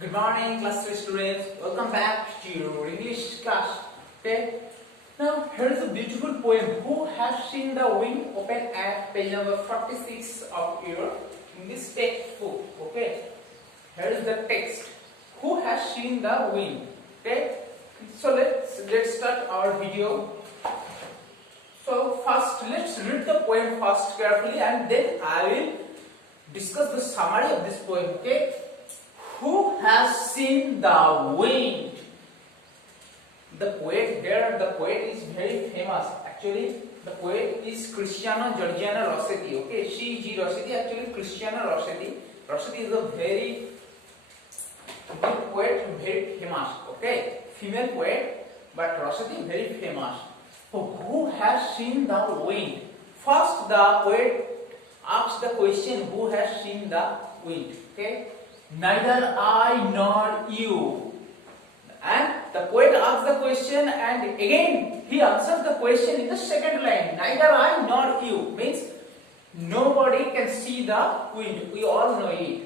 Good morning, class 3 students. Welcome back to your English class. Okay. Now, here is a beautiful poem. Who has seen the wind? Open at page number 46 of your English textbook. Okay. Here is the text. Who has seen the wind? Okay. So let's start our video. So first, let's read the poem first carefully, and then I will discuss the summary of this poem. Okay. Who has seen the wind? The poet is very famous. Actually, the poet is Cristiano Giorgiano Rossetti. Okay, C.G. Rossetti. Actually, Cristiano Rossetti. Rossetti is a very good poet, very famous. Okay, female poet, but Rossetti very famous. So, who has seen the wind? First, the poet asks the question, who has seen the wind? Okay. Neither I nor you. And the poet asks the question, and again he answers the question in the second line. Neither I nor you means nobody can see the wind. We all know it.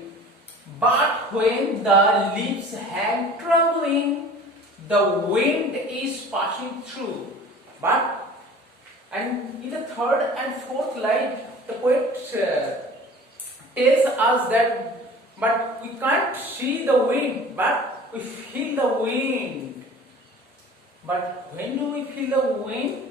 But when the leaves hang trembling, the wind is passing through. And in the third and fourth line, the poet tells us that but we can't see the wind, but we feel the wind. But when do we feel the wind?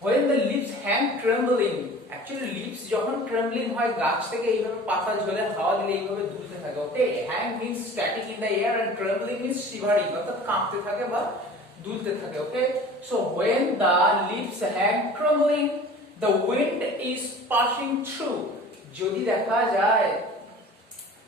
When the leaves hang trembling. Actually, leaves যখন trembling হয় গাছ থেকে এইভাবে পাতা ঝরে হাওয়া দিলে এইভাবে দুলতে থাকে. Okay, hang means static in the air and trembling means shivering, অর্থাৎ কাঁপতে থাকে বা দুলতে থাকে. Okay, so when the leaves hang trembling, the wind is passing through. যদি দেখা যায়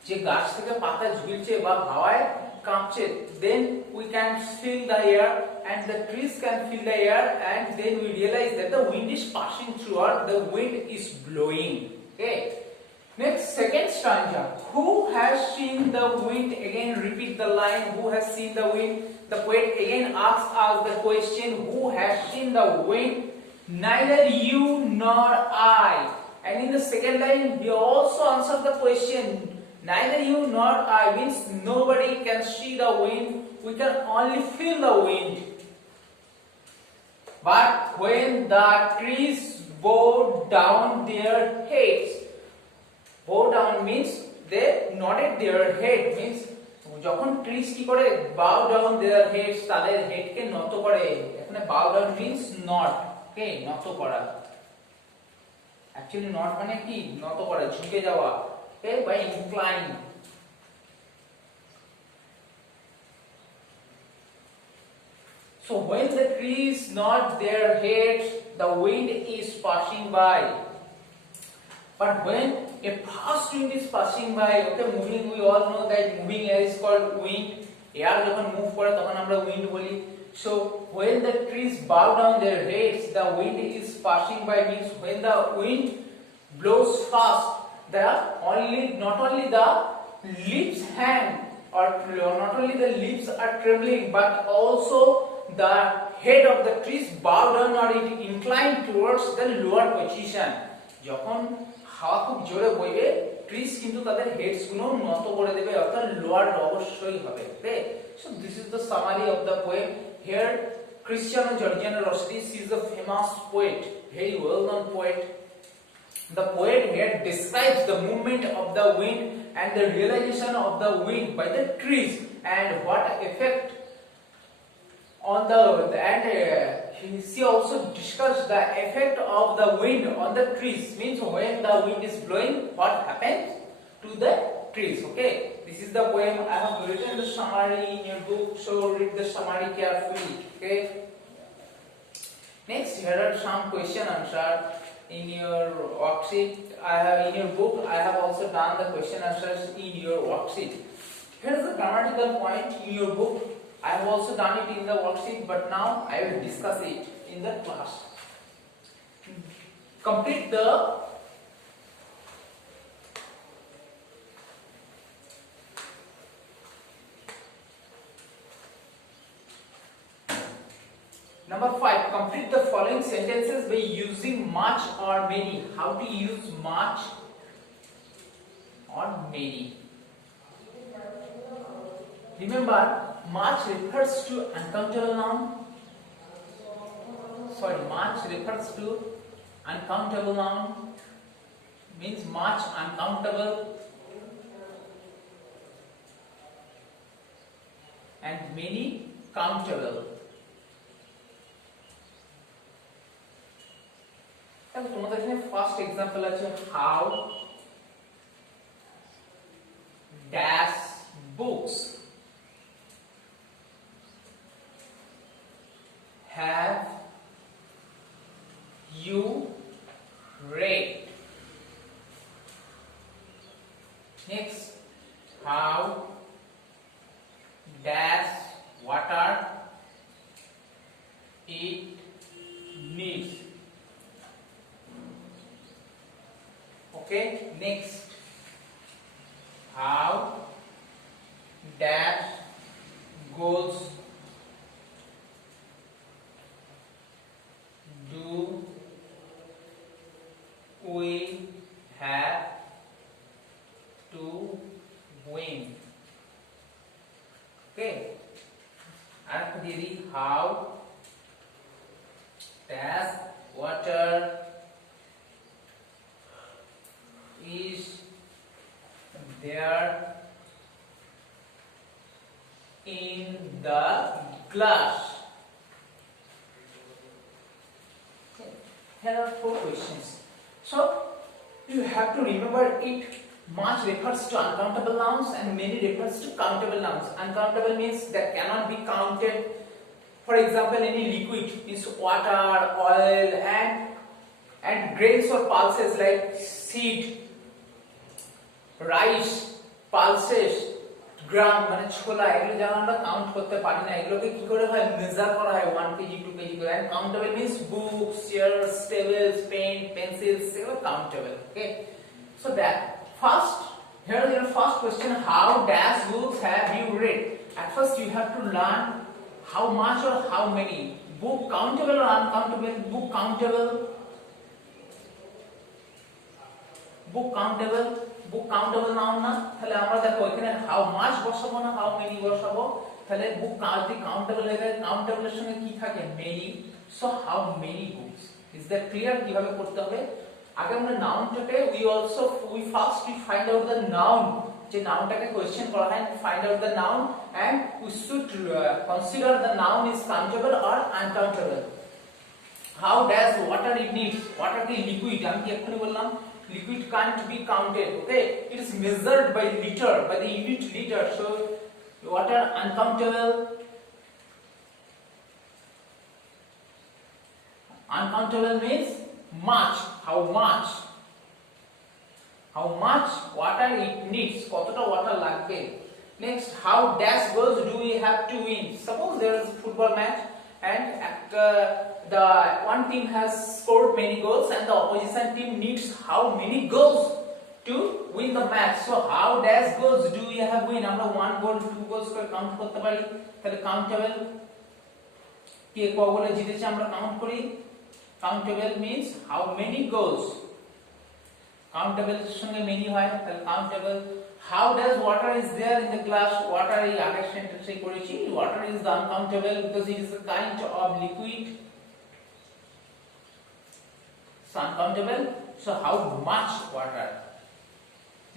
যে গাছ থেকে পাতা ঝুলছে বা হাওয়ায় কাঁপছে, then we can feel the air and the trees can feel the air, and then we realize that the wind is passing through or the wind is blowing. Okay, next, second stanza. Who has seen the wind? Again repeat the line, who has seen the wind. The poet again asks us the question, who has seen the wind? Neither you nor I. And in the second line he also answers the question, neither you nor I means nobody can see the wind, we can only feel the wind. But when the trees bow down their heads, bow down means they nodded their head, means যখন trees কি করে bow down their heads, তাদের head কে নত করে. এখানে bow down means nod. Okay, নত করা. Actually nod মানে কি নত করা, ঝুঁকে যাওয়া. Okay, by incline. So when the trees nod their heads, the wind is passing by. But when a fast wind is passing by, okay, moving, we all know that moving air is called wind. Air যখন move করে তখন আমরা wind বলি. So when the trees bow down their heads, the wind is passing by means when the wind blows fast, not only the leaves hang, or not only the leaves are trembling, but also the head of the trees bow down or it incline towards the lower position. যখন হাওয়া খুব জোরে বইবে, trees কিন্তু তাদের heads গুলো নত করে দেবে, অর্থাৎ lower অবশ্যই হবে. Okay, so this is the summary of the poem. Here Cristiano Giorgiano Rossetti is a famous poet, very well known poet. The poet here describes the movement of the wind and the realization of the wind by the trees and what effect on the he also discussed the effect of the wind on the trees, means when the wind is blowing, what happens to the trees. Okay, this is the poem. I have written the summary in your book, so read the summary carefully. Okay, next, here are some question answer. In your worksheet, in your book, I have also done the question answers in your worksheet. Here is the grammatical point in your book. I have also done it in the worksheet, but now I will discuss it in the class. Complete the Number 5. Complete the following sentences by using much or many. How to use much or many? Remember, much refers to uncountable noun. Sorry, much refers to uncountable noun, means much uncountable, and many countable. তাহলে তোমাদের এখানে first example আছে how dash books have you read? Next, how dash water it needs. Okay, next, how dash goes do we have to win? Okay, and how dash water is there in the glass? Here are 4 questions. So you have to remember it. Much refers to uncountable nouns and many refers to countable nouns. Uncountable means that cannot be counted. For example, any liquid means water, oil, and grains or pulses like seed, rice, pulses, গ্রাম মানে ছোলা, এগুলো যেন আমরা count করতে পারি না, এগুলোকে কি করে হয় মেজার করা হয় 1 কেজি 2 কেজি করে। and countable means books, chairs, tables, pen, pencils, এগুলো countable. Okay, so that first, here is your first question, how dash books have you read? At first you have to learn how much or how many. Book countable or uncountable? Book countable. Book countable. Book countable noun না, তাহলে আমরা দেখো এখানে how much বসাবো না how many বসাবো, তাহলে বুক countable হয়ে গেলে কাউন্টেবলের সঙ্গে কি থাকে many, so how many books. Is that clear কিভাবে করতে হবে? আগে আমরা নাউনটাকে we first find out the noun, যে নাউনটাকে কোশ্চেন করা হয়, find out the noun and we should consider the noun is countable or uncountable. How dash water it needs, water কি লিকুইড, আমি কি এক্ষুনি বললাম liquid can't be counted. Okay, it is measured by liter, by the unit liter, so water uncountable. Uncountable means much, how much water it needs, কতটা water লাগবে। Next, how dash goals do we have to win? Suppose there is a football match and the one team has scored many goals and the opposition team needs how many goals to win the match. So how dash goals do we have win? আমরা 1 goal 2 goals করে count করতে পারি, তাহলে countable কে ক গোলে জিতেছে আমরা count করি। Countable means how many goals, countable এর সঙ্গে many হয়, তাহলে countable. How does water is there in the glass? Water এই আগের সেন্টেন্সে করেছি, water is the uncountable because it is a kind of liquid, so uncountable. So how much water?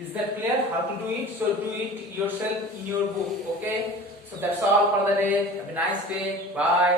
Is that clear how to do it? So do it yourself in your book. Okay, so that's all for the day. Have a nice day. Bye.